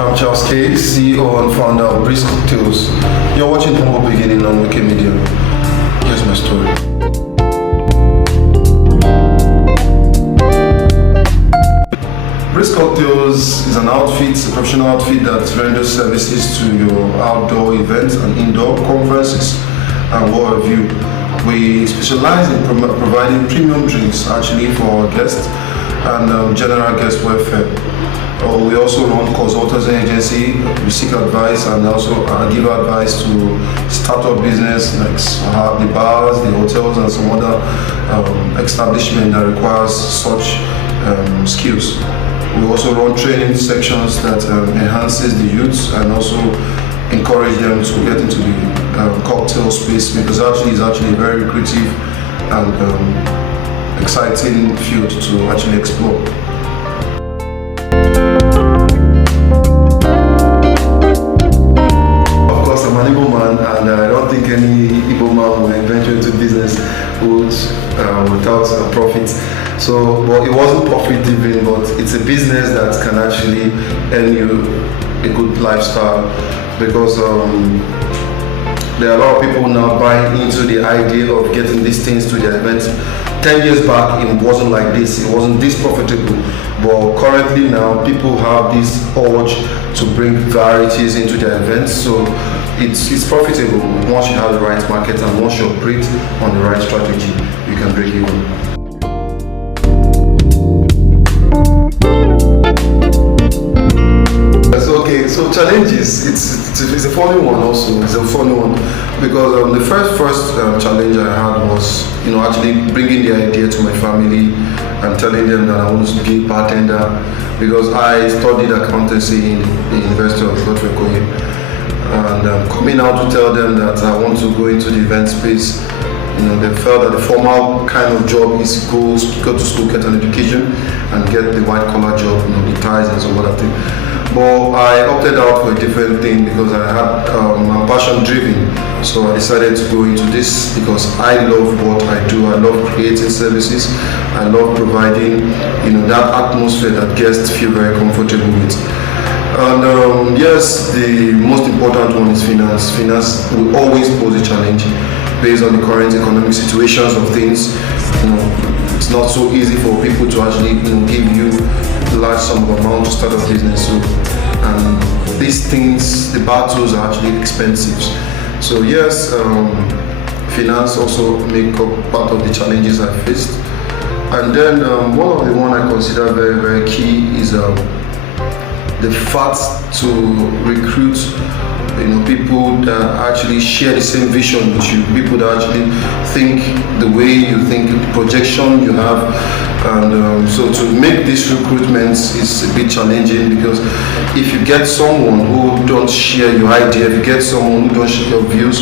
I'm Charles K, CEO and founder of Brisk Cocktails. You're watching Humble Beginning on Wikimedia. Here's my story. Brisk Cocktails is an outfit, a professional outfit that renders services to your outdoor events and indoor conferences and what have you. We specialize in providing premium drinks actually for our guests and general guest welfare. We also run consultancy agency. We seek advice and also give advice to startup business like the bars, the hotels, and some other establishment that requires such skills. We also run training sections that enhances the youth and also encourage them to get into the cocktail space, because actually it's actually a very creative and exciting field to actually explore. I'm an Igbo man, and I don't think any Igbo man will venture into business without a profit. So, but it wasn't profit driven, but it's a business that can actually earn you a good lifestyle, because there are a lot of people now buying into the idea of getting these things to their events. 10 years back, it wasn't like this. It wasn't this profitable. But currently now, people have this urge to bring varieties into their events. So it's profitable once you have the right market and once you operate on the right strategy, you can break even. So challenges, it's a funny one also. It's a funny one because the first challenge I had was, actually bringing the idea to my family and telling them that I want to be a bartender, because I studied accountancy in the University of Ibadan, and coming out to tell them that I want to go into the event space. They felt that the formal kind of job is go to school, get an education, and get the white collar job, the ties and some other thing. But I opted out for a different thing because I'm passion driven. So I decided to go into this because I love what I do. I love creating services. I love providing, that atmosphere that guests feel very comfortable with. And yes, the most important one is finance. Finance will always pose a challenge based on the current economic situations of things. It's not so easy for people to actually give you a large sum of amount to start a business. So, and these things, the battles are actually expensive. So yes, finance also make up part of the challenges I faced. And then one of the one I consider very, very key is the fact to recruit people that actually share the same vision with you, people that actually think the way you think, the projection you have. And so to make this recruitment is a bit challenging, because if you get someone who don't share your idea, if you get someone who don't share your views,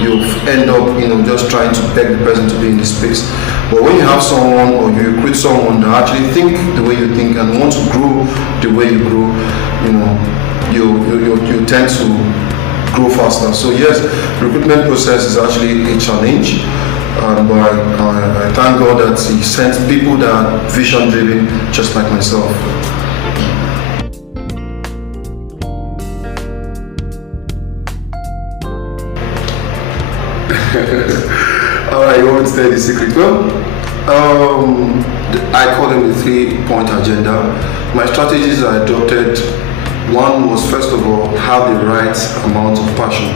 you end up just trying to beg the person to be in the space. But when you have someone, or you recruit someone that actually think the way you think and want to grow the way you grow, you tend to grow faster. So yes, recruitment process is actually a challenge, but I thank God that He sent people that are vision driven, just like myself. Alright, you want to tell the secret? Well, I call them the 3-point agenda. My strategies I adopted. One was, first of all, have the right amount of passion.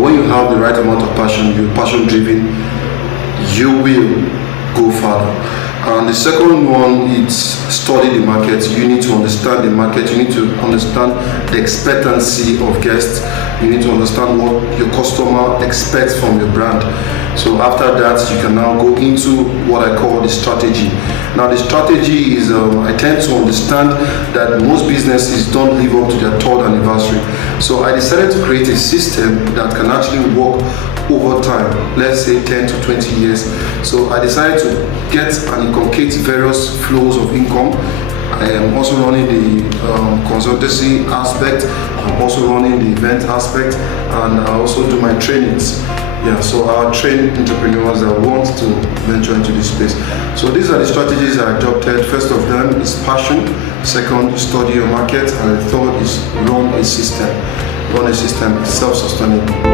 When you have the right amount of passion, you're passion driven, you will go farther. And the second one is study the market. You need to understand the market. You need to understand the expectancy of guests. You need to understand what your customer expects from your brand. So after that, you can now go into what I call the strategy. Now the strategy is, I tend to understand that most businesses don't live up to their 3rd anniversary. So I decided to create a system that can actually work over time, let's say 10 to 20 years. So I decided to get and inculcate various flows of income. I am also running the consultancy aspect, I'm also running the event aspect, and I also do my trainings. Yeah, so I train entrepreneurs that want to venture into this space. So these are the strategies I adopted. First of them is passion. Second, study your market. And the third is run a system. Run a system, self-sustaining.